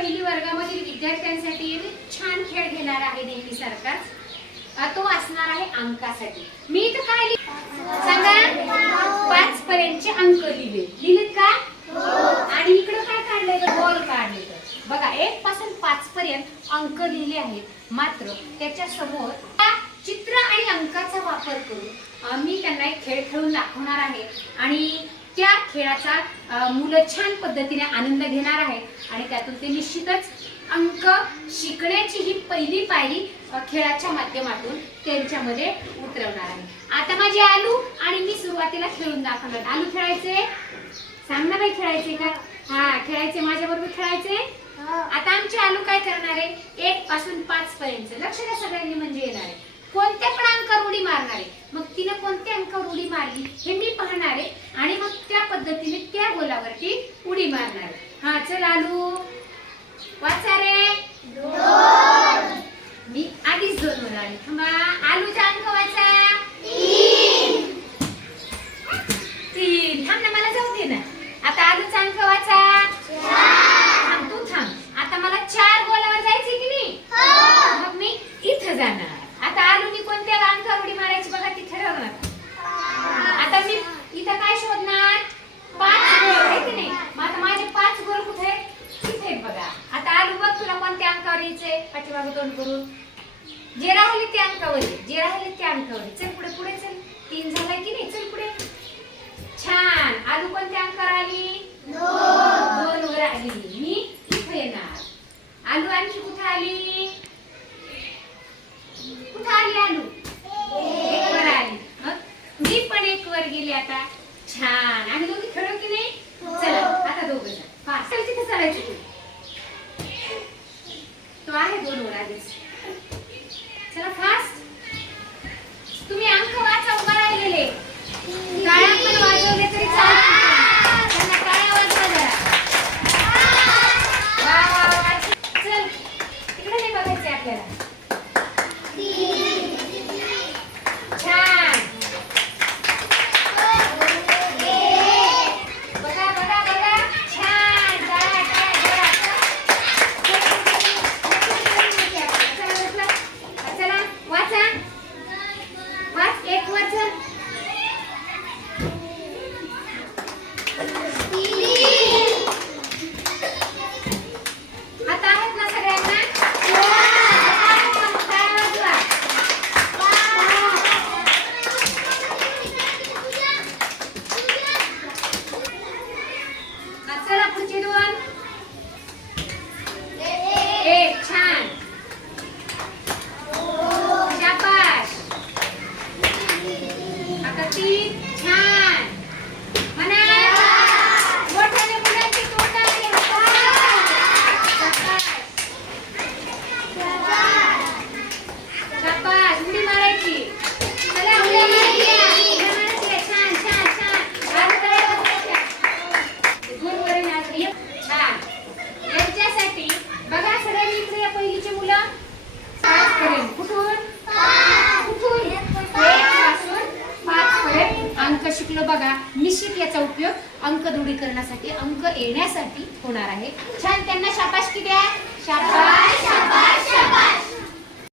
पहिली वर्गामधील विद्यार्थ्यांसाठी छान खेळ घेणार आहे नेहमीसारखाच तो असणार आहे अंकासाठी. मी इथं काय लिह सांगा? पाच पर्यंतचे अंक लिहिले. लिहिलेत का? आणि इकडं काय काढलंय? बॉल काढले बघा एक पासून पाच पर्यंत अंक लिहिले आहेत. मात्र त्याच्यासमोर चित्र आणि अंकाचा वापर करून मी त्यांना एक खेळ खेळून दाखवणार आहे. आणि त्या खेळाचा मुलं छान पद्धतीने आनंद घेणार आहेत. आणि त्यातून ते निश्चितच अंक शिकण्याची ही पहिली पायरी खेळाच्या माध्यमातून त्यांच्यामध्ये उतरवणार आहे. आता माझी आलू आणि मी सुरुवातीला खेळून दाखवणार. आलू खेळायचे? सांग ना बाई खेळायचे का? हा खेळायचे माझ्या बरोबर खेळायचे आता आमचे आलू काय करणार आहे? एक पासून पाच पर्यंत. लक्ष द्या सगळ्यांनी म्हणजे येणार आहे. कोणत्या पण अंकावर उडी मारणार आहे. मग तिने कोणत्या अंकावर उडी मारली हे मी पाहणार आहे आणि मग त्या पद्धतीने त्या गोलावरती उडी मारणार. हा चल आलू. वाचा रे. मी आधीच दोन आली. थांबा. आलूचा अंक वाचा. तीन. थांब ना मला जाऊ दे ना. आता आलूचा अंक वाचा थांब तू थांब आता मला चार गोलावर जायचे की नाही मग मी इथं जाणार आता आलू मी कोणत्या अंकावर उडी मारायची बघा ती ठरवणार आता मी इथं काय शोधणार पाच गोल आहे की नाही मग आता माझे पाच गोल कुठे आहेत? तिथे आहेत बघा आता आलू बघ तुला कोणत्या अंकावर यायचंय पाठीमागं तोंड करून जे राहिले ते अंकावर जे राहिले ते अंकावर चल पुढे पुढे चल. तीन झालाय की नाही? चल पुढे. छान. आलू कोणत्या अंकावर आली? दोन. वर आली. मी इथे येणार. आलू आणखी कुठे आली? कुठे आली आलू? एक वर आली. मग मी पण एक वर गेली आता. छान. आम्ही दोघी खेळू की नाही? चला आता दोघं जण चल तिथे चालायचं. तू तो आहे दोन वर आधीच चला फास्ट तुम्ही अंक वाचा उभा राहिलेले टाळ्या पण वाजवले तरी चालतील त्यांना टाळ्या वाजवा जरा वा वा वा चल तिकडे नाही बघायचंय आपल्याला छान बघा बघा बघा छान टाळ्या टाळ्या जरा चला बसला चला वाचा वाच एक वाचा आता आहेत ना सगळ्यांना टाळ्या वाजवा. हा, चला पुढचे दोन एक छान शाबाश आता तीन छान म्हणा मोठ्याने मुलांची तोंडाने शाबाश शाबाश उडी मारायची चला उड्या मारायची उड्या मारायची छान छान छान हात तळ्या वाजवायच्या. दोन वर नाच ये. छान यांच्यासाठी बघा सगळ्यांनी इकडे या पहिलीची मुलं पाच पर्यंत कुठून कुठून एक पासून पाच पर्यंत अंक शिकलो बघा निश्चित याचा उपयोग अंक दृढीकरणासाठी अंक येण्यासाठी होणार आहे. छान त्यांना शाबासकी द्या. शाबास शापाश शाबास.